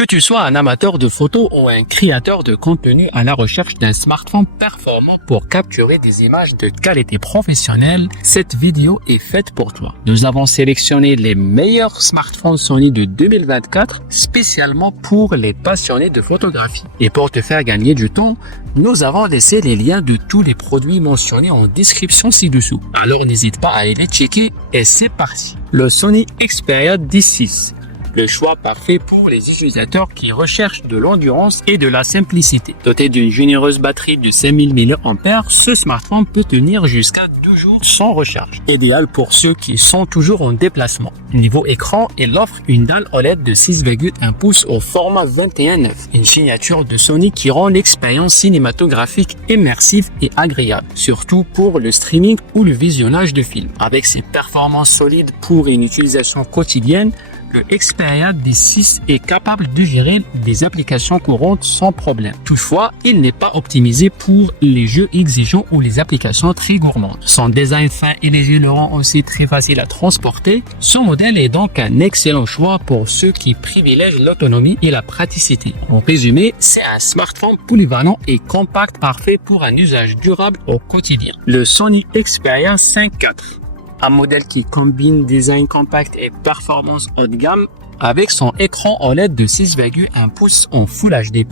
Que tu sois un amateur de photos ou un créateur de contenu à la recherche d'un smartphone performant pour capturer des images de qualité professionnelle, cette vidéo est faite pour toi. Nous avons sélectionné les meilleurs smartphones Sony de 2024 spécialement pour les passionnés de photographie. Et pour te faire gagner du temps, nous avons laissé les liens de tous les produits mentionnés en description ci-dessous. Alors n'hésite pas à aller les checker et c'est parti. Le Sony Xperia 10-6. Le choix parfait pour les utilisateurs qui recherchent de l'endurance et de la simplicité. Doté d'une généreuse batterie de 5000 mAh, ce smartphone peut tenir jusqu'à 2 jours sans recharge. Idéal pour ceux qui sont toujours en déplacement. Niveau écran, il offre une dalle OLED de 6,1 pouces au format 21:9. Une signature de Sony qui rend l'expérience cinématographique immersive et agréable, surtout pour le streaming ou le visionnage de films. Avec ses performances solides pour une utilisation quotidienne, le Xperia 10-6 est capable de gérer des applications courantes sans problème. Toutefois, il n'est pas optimisé pour les jeux exigeants ou les applications très gourmandes. Son design fin et léger le rend aussi très facile à transporter. Ce modèle est donc un excellent choix pour ceux qui privilègient l'autonomie et la praticité. En résumé, c'est un smartphone polyvalent et compact parfait pour un usage durable au quotidien. Le Sony Xperia 5 IV. Un modèle qui combine design compact et performance haut de gamme avec son écran OLED de 6,1 pouces en Full HD+,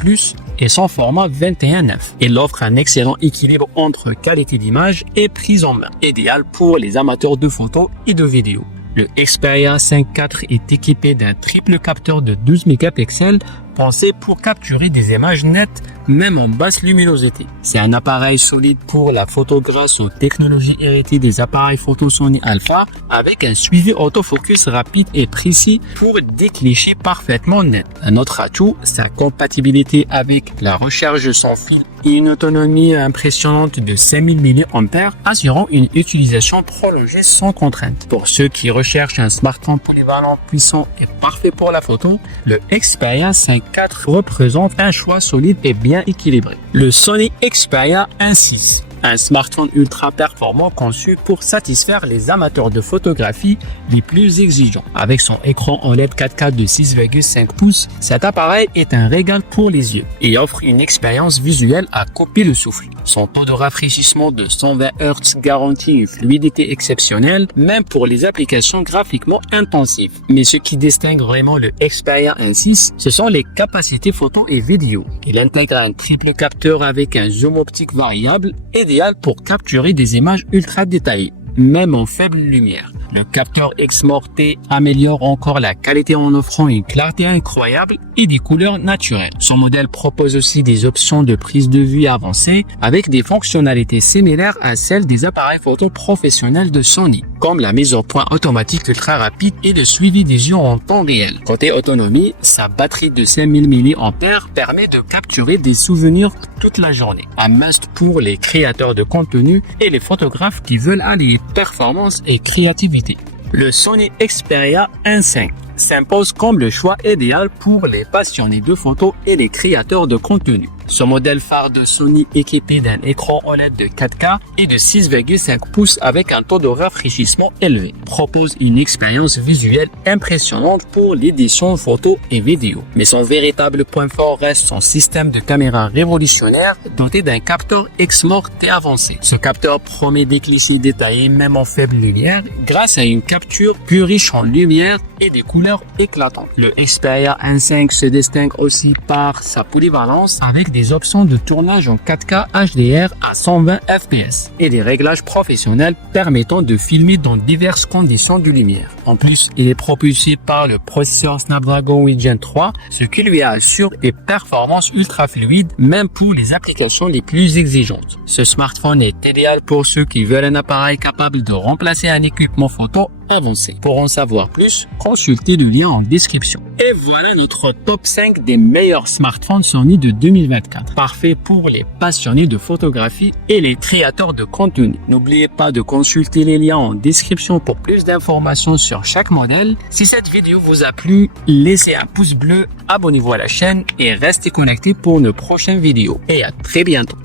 et son format 21:9. Il offre un excellent équilibre entre qualité d'image et prise en main, idéal pour les amateurs de photos et de vidéos. Le Xperia 5 IV est équipé d'un triple capteur de 12 mégapixels pensé pour capturer des images nettes même en basse luminosité. C'est un appareil solide pour la photo grâce aux technologies héritées des appareils photo Sony Alpha avec un suivi autofocus rapide et précis pour des clichés parfaitement nets. Un autre atout, sa compatibilité avec la recharge sans fil et une autonomie impressionnante de 5000 mAh assurant une utilisation prolongée sans contrainte. Pour ceux qui recherchent un smartphone polyvalent, puissant et parfait pour la photo, le Xperia 5 IV représente un choix solide et bien équilibré. Le Sony Xperia 1.6. Un smartphone ultra performant conçu pour satisfaire les amateurs de photographie les plus exigeants. Avec son écran OLED 4K de 6,5 pouces, cet appareil est un régal pour les yeux et offre une expérience visuelle à couper le souffle. Son taux de rafraîchissement de 120 Hz garantit une fluidité exceptionnelle, même pour les applications graphiquement intensives. Mais ce qui distingue vraiment le Xperia 1.6, ce sont les capacités photo et vidéo. Il intègre un triple capteur avec un zoom optique variable idéal pour capturer des images ultra détaillées, même en faible lumière. Le capteur X-Morte améliore encore la qualité en offrant une clarté incroyable et des couleurs naturelles. Son modèle propose aussi des options de prise de vue avancées avec des fonctionnalités similaires à celles des appareils photo professionnels de Sony, comme la mise au point automatique ultra rapide et le suivi des yeux en temps réel. Côté autonomie, sa batterie de 5000 mAh permet de capturer des souvenirs toute la journée. Un must pour les créateurs de contenu et les photographes qui veulent allier performance et créativité. Le Sony Xperia 1.5 s'impose comme le choix idéal pour les passionnés de photos et les créateurs de contenu. Ce modèle phare de Sony équipé d'un écran OLED de 4K et de 6,5 pouces avec un taux de rafraîchissement élevé propose une expérience visuelle impressionnante pour l'édition photo et vidéo. Mais son véritable point fort reste son système de caméra révolutionnaire doté d'un capteur X-Morte avancé. Ce capteur promet des clichés détaillés même en faible lumière grâce à une capture plus riche en lumière et des couleurs éclatantes. Le Xperia 1.5 se distingue aussi par sa polyvalence avec des options de tournage en 4K HDR à 120 fps et des réglages professionnels permettant de filmer dans diverses conditions de lumière. En plus, il est propulsé par le processeur Snapdragon 8 Gen 3, ce qui lui assure des performances ultra fluides même pour les applications les plus exigeantes. Ce smartphone est idéal pour ceux qui veulent un appareil capable de remplacer un équipement photo avancé. Pour en savoir plus, consultez le lien en description. Et voilà notre top 5 des meilleurs smartphones Sony de 2024. Parfait pour les passionnés de photographie et les créateurs de contenu. N'oubliez pas de consulter les liens en description pour plus d'informations sur chaque modèle. Si cette vidéo vous a plu, laissez un pouce bleu, abonnez-vous à la chaîne et restez connectés pour nos prochaines vidéos. Et à très bientôt.